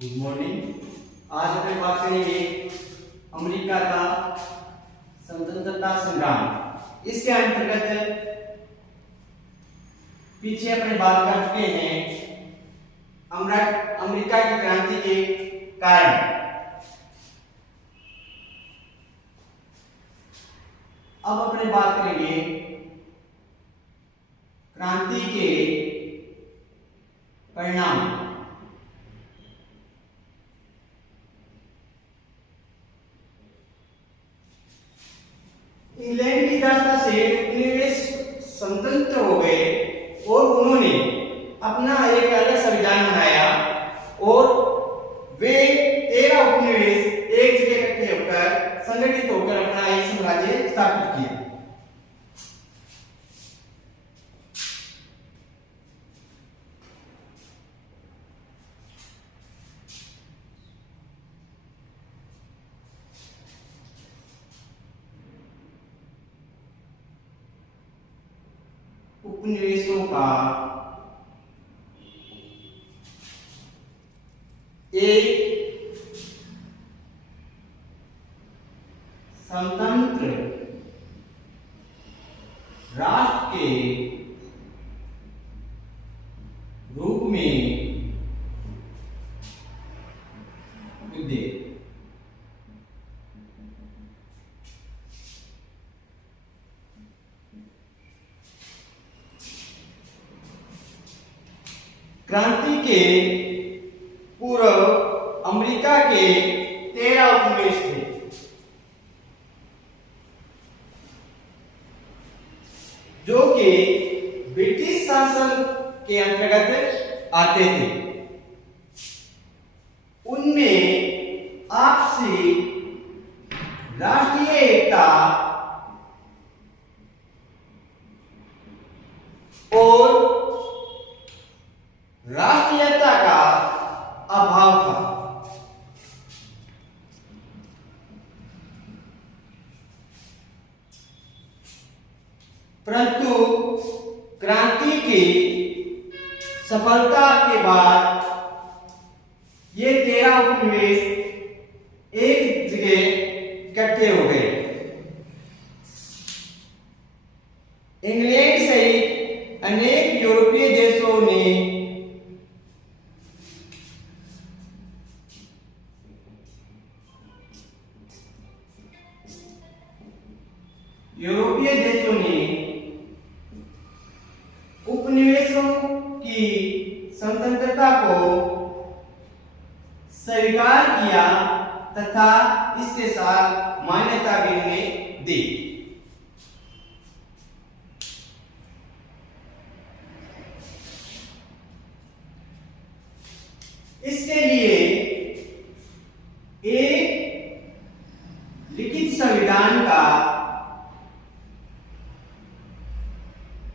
Good morning. आज अपन बात करेंगे अमेरिका का स्वतंत्रता संग्राम। इसके अंतर्गत पीछे अपने बात कर चुके हैं अमेरिका की क्रांति के कारण। अब अपने बात करेंगे क्रांति के परिणाम। इंग्लैंड की दास्ता से उपनिवेश स्वतंत्र हो गए और उन्होंने अपना एक अलग संविधान बनाया और वे 13 उपनिवेश एक जगह इकट्ठे होकर संगठित होकर अपना एक साम्राज्य स्थापित किया। उपनिवेशों का एक स्वतंत्र राष्ट्र के रूप में उदय। क्रांति के पूर्व अमेरिका के 13 उपनिवेश थे, जो कि ब्रिटिश शासन के अंतर्गत आते थे। उनमें आपसी राष्ट्रीय एकता और राष्ट्रीयता का अभाव था। परंतु क्रांति की सफलता के बाद ये 13 उपनिवेश एक जगह इकट्ठे हो गए। इंग्लैंड सहित अनेक यूरोपीय देशों ने उपनिवेशों की स्वतंत्रता को स्वीकार किया तथा इसके साथ मान्यता भी उन्हें दी। इसके लिए एक लिखित संविधान का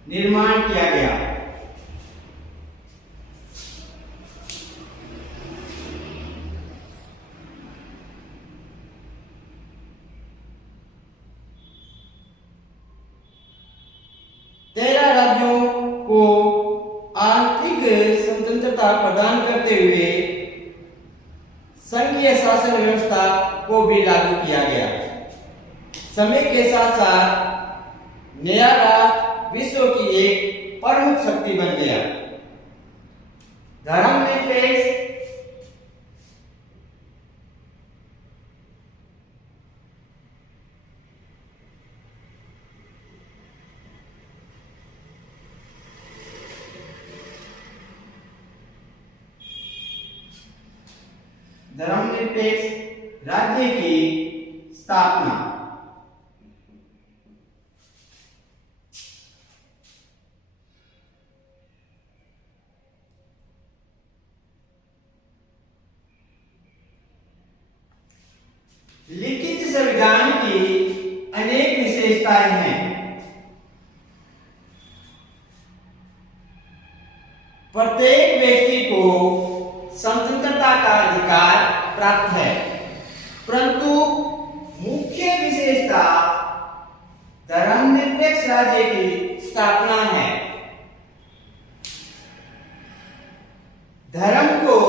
निर्माण किया गया। तेरह राज्यों को आर्थिक स्वतंत्रता प्रदान करते हुए संघीय शासन व्यवस्था को भी लागू किया गया। समय के साथ साथ नया राष्ट्र विश्व की एक प्रमुख शक्ति बन गया। धर्मनिरपेक्ष राज्य की स्थापना। लिखित संविधान की अनेक विशेषताएं हैं। प्रत्येक व्यक्ति को स्वतंत्रता का अधिकार प्राप्त है, परंतु मुख्य विशेषता धर्मनिरपेक्ष राज्य की स्थापना है। धर्म को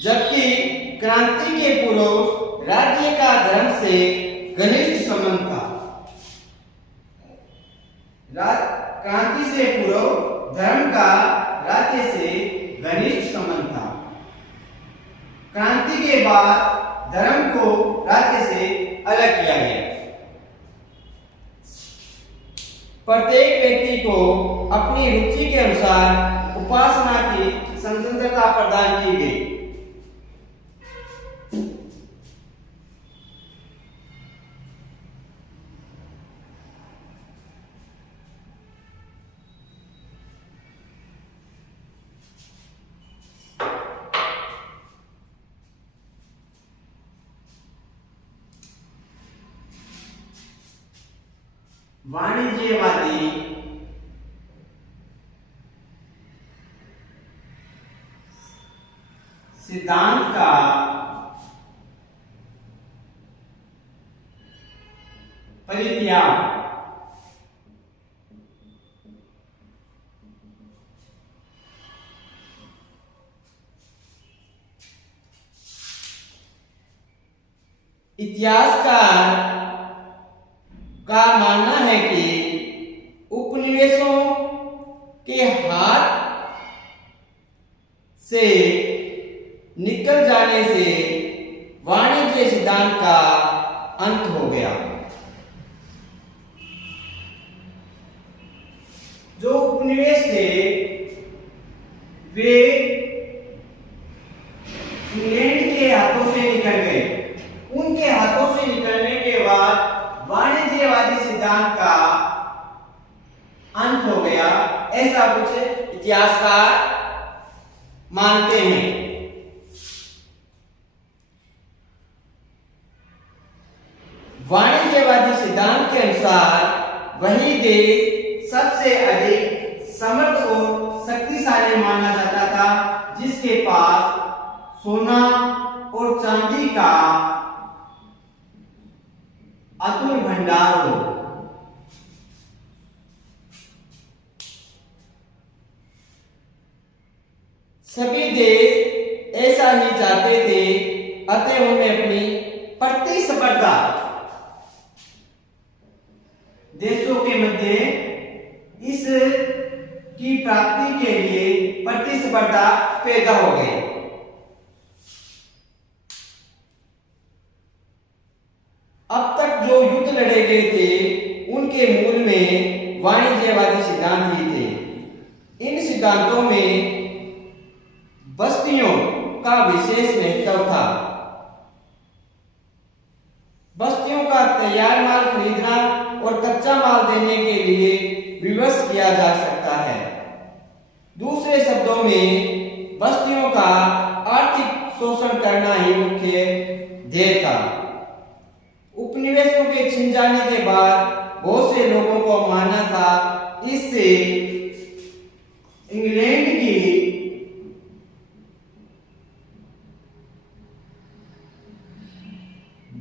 जबकि क्रांति के पूर्व राज्य का धर्म से घनिष्ठ संबंध था। क्रांति से पूर्व धर्म का राज्य से घनिष्ठ संबंध था। क्रांति के बाद धर्म को राज्य से अलग किया गया। प्रत्येक व्यक्ति को अपनी रुचि के अनुसार उपासना की स्वतंत्रता प्रदान की गई। वाणिज्यवादी सिद्धांत का परित्याग। इतिहासकार का मानना है कि उपनिवेशों के हाथ से निकल जाने से वाणिज्य सिद्धांत का अंत हो गया। जो उपनिवेश थे वे इंग्लैंड के हाथों से निकल गए। उनके हाथों से निकलने के बाद वाणिज्यवादी सिद्धांत का अंत हो गया, ऐसा कुछ इतिहासकार मानते हैं। वाणिज्यवादी सिद्धांत के अनुसार वही देश सबसे अधिक समर्थ और शक्तिशाली माना जाता था जिसके पास सोना और चांदी का अतुल भंडार हो। सभी देश ऐसा ही चाहते थे, अतः उन्होंने अपनी प्रतिस्पर्धा देशों के मध्य इस की प्राप्ति के लिए प्रतिस्पर्धा पैदा हो गई। अब तक जो युद्ध लड़े गए थे उनके मूल में वाणिज्यवादी सिद्धांत ही थे। इन सिद्धांतों में बस्तियों का विशेष महत्व था। बस्तियों का तैयार माल खरीदना और कच्चा माल देने के लिए विवश किया जा सकता है। दूसरे शब्दों में बस्तियों का आर्थिक शोषण करना ही मुख्य ध्येय था। उपनिवेशों के छिन जाने के बाद बहुत से लोगों को मानना था इससे इंग्लैंड की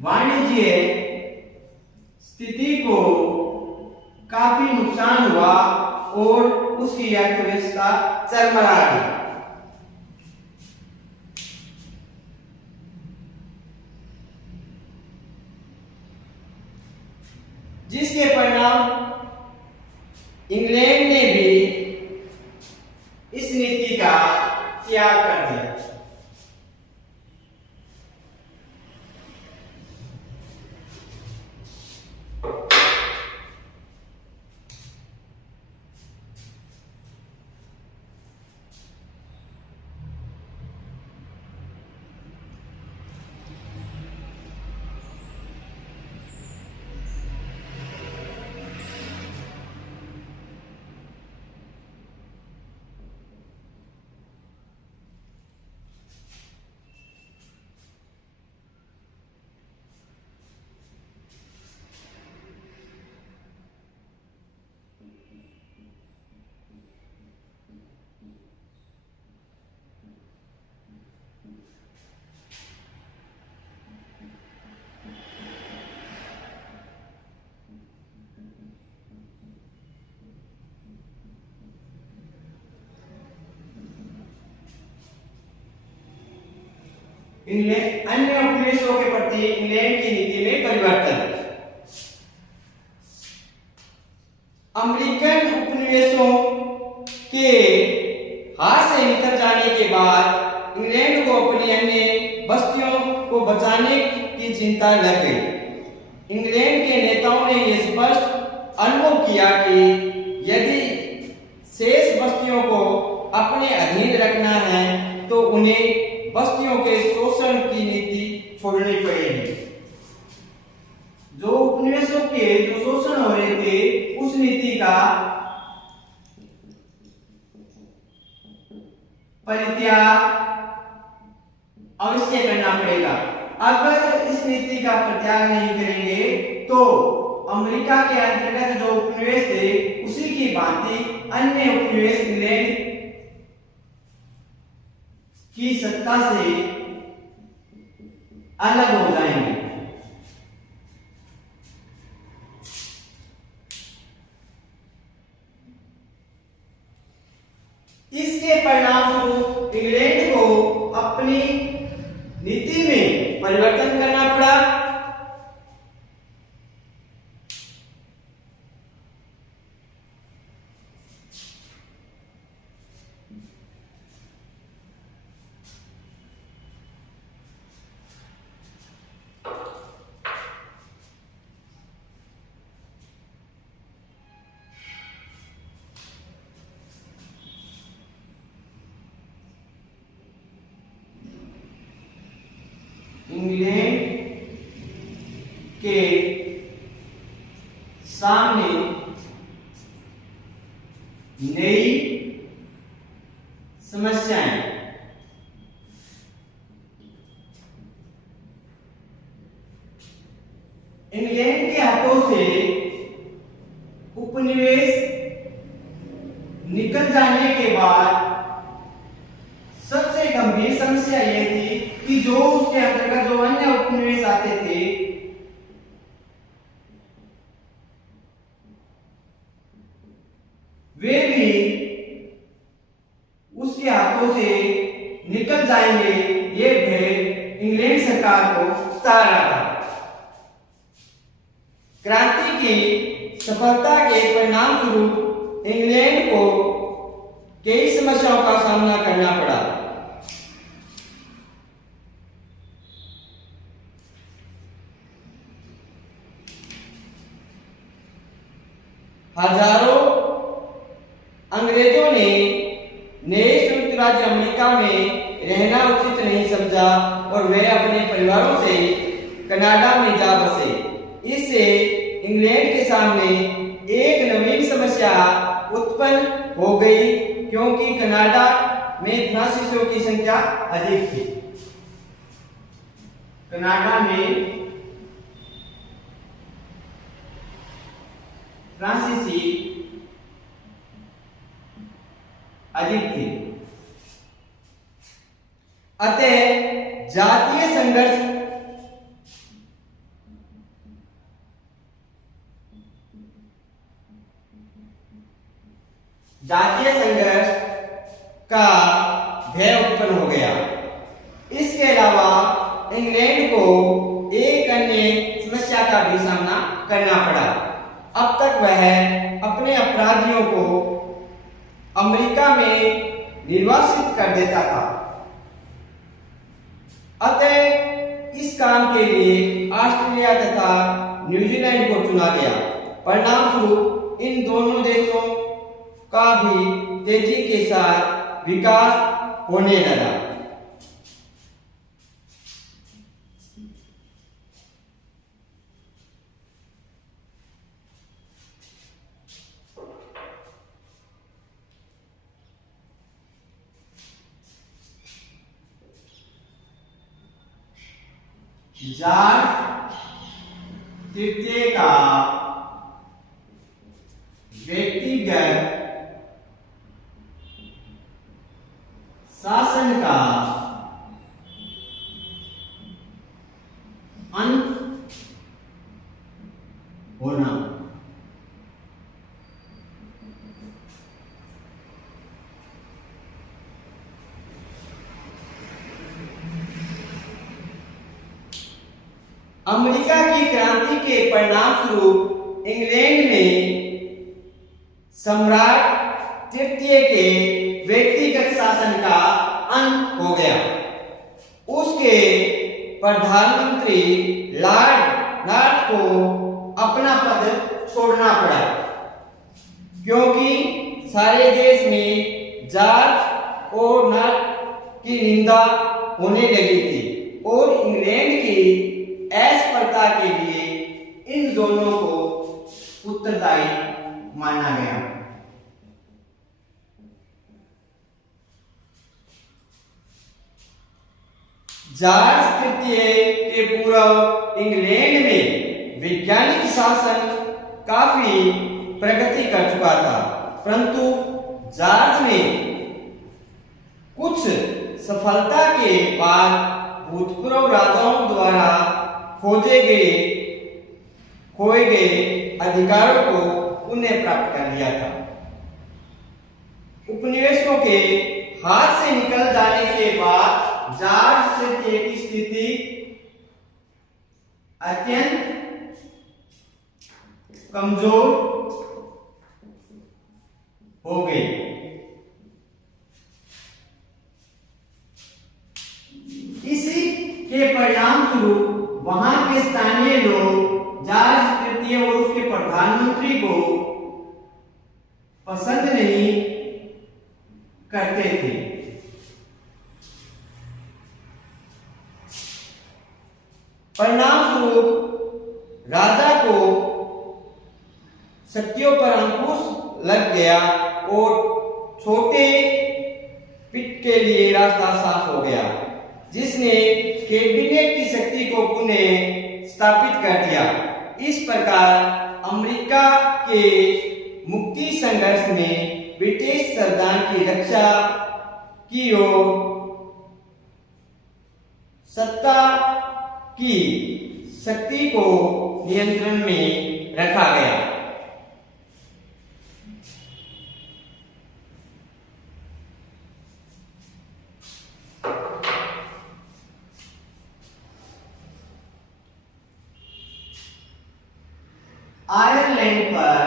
वाणिज्य स्थिति को काफी नुकसान हुआ और उसकी अर्थव्यवस्था चरमरा गई। जिसके परिणाम इंग्लैंड ने भी इस नीति का त्याग कर दिया। इंग्लैंड अन्य उपनिवेशों के प्रति इंग्लैंड की नीति में परिवर्तन। अमेरिकन उपनिवेशों के हाथ से निकल जाने के बाद इंग्लैंड को अपनी अन्य बस्तियों को बचाने की चिंता लग गई। इंग्लैंड के नेताओं ने यह स्पष्ट अनुभव किया कि यदि शेष बस्तियों को अपने अधीन रखना है तो उन्हें बस्तियों के शोषण की नीति छोड़नी पड़ेगी। जो उपनिवेशों के जो शोषण हो रहे थे उस नीति का परित्याग अवश्य करना पड़ेगा। अगर इस नीति का परित्याग नहीं करेंगे तो अमेरिका के अंतर्गत जो उपनिवेश थे उसी की भांति अन्य उपनिवेश इंग्लैंड की सत्ता से अलग हो जाएंगे। इसके परिणाम स्वरूप इंग्लैंड को अपनी नीति में परिवर्तन करना पड़ा। इंग्लैंड के सामने नई समस्याएं। इंग्लैंड के हाथों से उपनिवेश निकल जाने के बाद सबसे गंभीर समस्या यह थी कि जो उसके अंतर्गत जो अन्य उपनिवेश आते थे वे भी उसके हाथों से निकल जाएंगे, ये भय इंग्लैंड सरकार को सता रहा था। क्रांति की सफलता के परिणाम स्वरूप इंग्लैंड को कई समस्याओं का सामना करना पड़ा। हजारों अंग्रेजों ने नए संयुक्त राज्य अमेरिका में रहना उचित नहीं समझा और वे अपने परिवारों से कनाडा में जा बसे। इससे इंग्लैंड के सामने एक नवीन समस्या उत्पन्न हो गई क्योंकि कनाडा में फ्रांसीसियों की संख्या अधिक थी। कनाडा में फ्रांसीसी अधिक थे। अतः जातीय संघर्ष का भय उत्पन्न हो गया। इसके अलावा इंग्लैंड को एक अन्य समस्या का भी सामना करना पड़ा। अब तक वह अपने अपराधियों को अमेरिका में निर्वासित कर देता था। अतः इस काम के लिए ऑस्ट्रेलिया तथा न्यूजीलैंड को चुना गया। परिणाम स्वरूप इन दोनों देशों का भी तेजी के साथ विकास होने लगा। जॉर्ज तृतीय का व्यक्तिगत शासन का अंत होना। अमेरिका की क्रांति के परिणाम स्वरूप इंग्लैंड में सम्राट तृतीय के व्यक्तिगत शासन का अंत हो गया। उसके प्रधानमंत्री लॉर्ड नॉर्थ को अपना पद छोड़ना पड़ा, क्योंकि सारे देश में जॉर्ज और नॉर्थ की निंदा होने लगी थी और इंग्लैंड की असफलता के लिए इन दोनों को उत्तरदायी माना गया। जॉर्ज तृतीय के पूर्व इंग्लैंड में वैज्ञानिक शासन काफी प्रगति कर चुका था, परंतु जॉर्ज ने कुछ सफलता के बाद भूतपूर्व राजाओं द्वारा खोए गए अधिकारों को पुनः प्राप्त कर लिया था। उपनिवेशों के हाथ से निकल जाने के बाद जॉर्ज तृतीय की स्थिति अत्यंत कमजोर हो गई। इसी के परिणाम स्वरूप वहां के स्थानीय लोग जॉर्ज तृतीय और उसके प्रधानमंत्री को पसंद नहीं करते थे। परिणाम स्वरूप राजा को शक्तियों पर अंकुश लग गया और छोटे पिट के लिए रास्ता साफ हो गया, जिसने कैबिनेट की शक्ति को पुनः स्थापित कर दिया। इस प्रकार अमेरिका के मुक्ति संघर्ष में ब्रिटिश संविधान की रक्षा की और सत्ता की शक्ति को नियंत्रण में रखा गया। आयरलैंड पर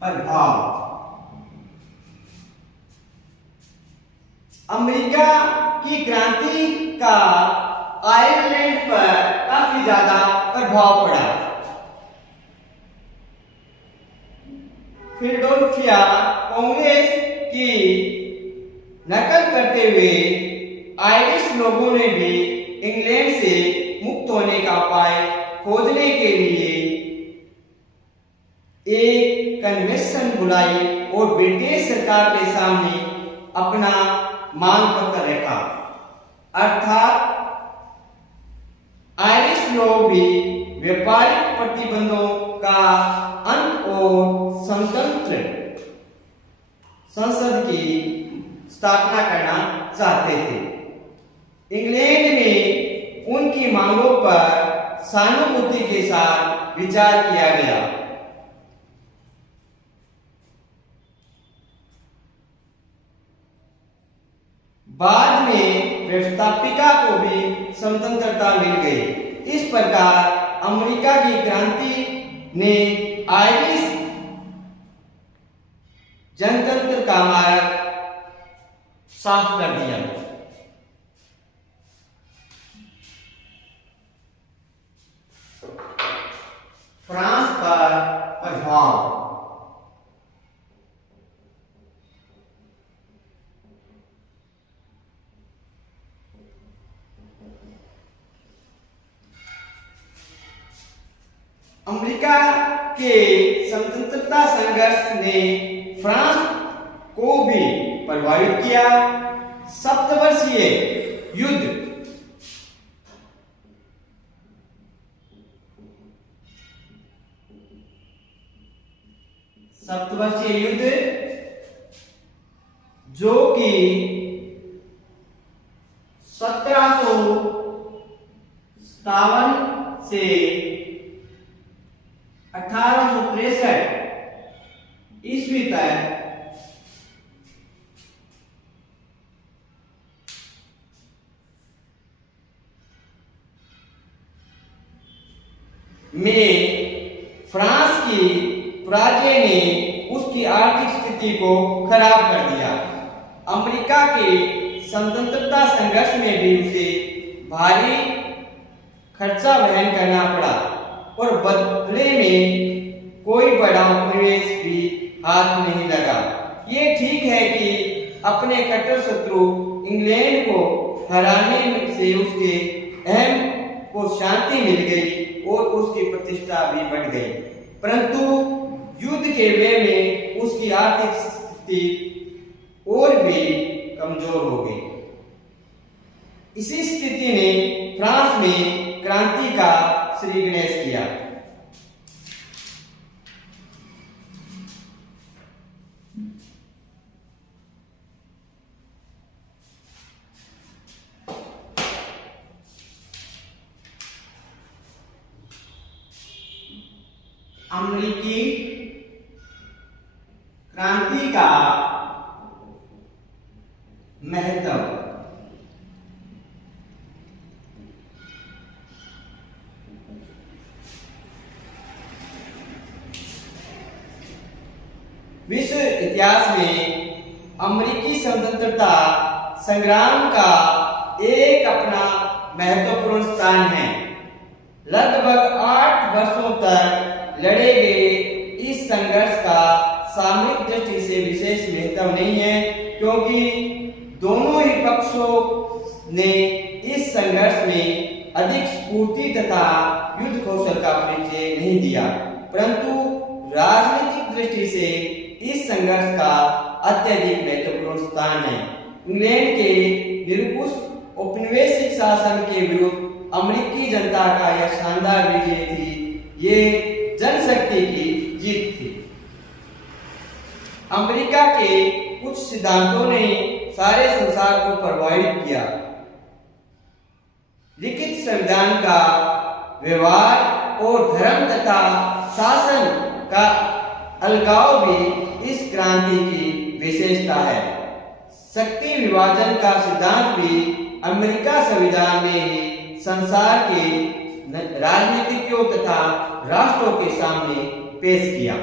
प्रभाव। अमेरिका की क्रांति का आयरलैंड पर काफी ज्यादा प्रभाव पड़ा। फिलाडेल्फिया कांग्रेस की नकल करते हुए आयरिश लोगों ने भी इंग्लैंड से मुक्त होने का उपाय खोजने के लिए एक कन्वेंशन बुलाई और ब्रिटिश सरकार के सामने अपना मांग पत्र रखा। अर्थात आयरिश लोग भी व्यापारिक प्रतिबंधों का अंत और स्वतंत्र संसद की स्थापना करना चाहते थे। इंग्लैंड में उनकी मांगों पर सहानुभूति के साथ विचार किया गया। बाद में व्यवस्थापिका को भी स्वतंत्रता मिल गई। इस प्रकार अमेरिका की क्रांति ने आयरिश जनतंत्र का मार्ग साफ कर दिया। फ्रांस पर प्रभाव। अमेरिका के स्वतंत्रता संघर्ष ने फ्रांस को भी प्रभावित किया। सप्तवर्षीय युद्ध जो कि 1757 से 1863 ईस्वी तक में फ्रांस की पराजय ने उसकी आर्थिक स्थिति को खराब कर दिया। अमेरिका के स्वतंत्रता संघर्ष में भी उसे भारी खर्चा वहन करना पड़ा और बदले में कोई बड़ा उपनिवेश भी हाथ नहीं लगा। ये ठीक है कि अपने कट्टर शत्रु इंग्लैंड को हराने से उसके अहम को शांति मिल गई और उसकी प्रतिष्ठा भी बढ़ गई, परंतु युद्ध के वे में उसकी आर्थिक स्थिति और भी कमजोर हो गई। इसी स्थिति ने फ्रांस में क्रांति का श्री गणेश किया। अमेरिकी क्रांति का महत्व। विश्व इतिहास में अमेरिकी स्वतंत्रता संग्राम का एक अपना महत्वपूर्ण स्थान है। लगभग 8 वर्षों तक लड़े गए इस संघर्ष का सामरिक दृष्टि से विशेष महत्व नहीं है, क्योंकि दोनों ही पक्षों ने इस संघर्ष में अधिक स्फूर्ति तथा युद्ध कौशल का परिचय नहीं दिया, परंतु राजनीतिक दृष्टि से इस संघर्ष का अत्यधिक महत्वपूर्ण स्थान है। इंग्लैंड के निरंकुश औपनिवेशिक शासन के विरुद्ध अमेरिकी जनता का यह शानदार विजय थी। ये जनशक्ति की जीत थी। अमेरिका के कुछ सिद्धांतों ने सारे संसार को प्रभावित किया। लिखित संविधान का व्यवहार और धर्म तथा शासन का अलगाव भी इस क्रांति की विशेषता है। शक्ति विभाजन का सिद्धांत भी अमेरिका संविधान ने ही संसार के राजनीतिज्ञों तथा राष्ट्रों के सामने पेश किया।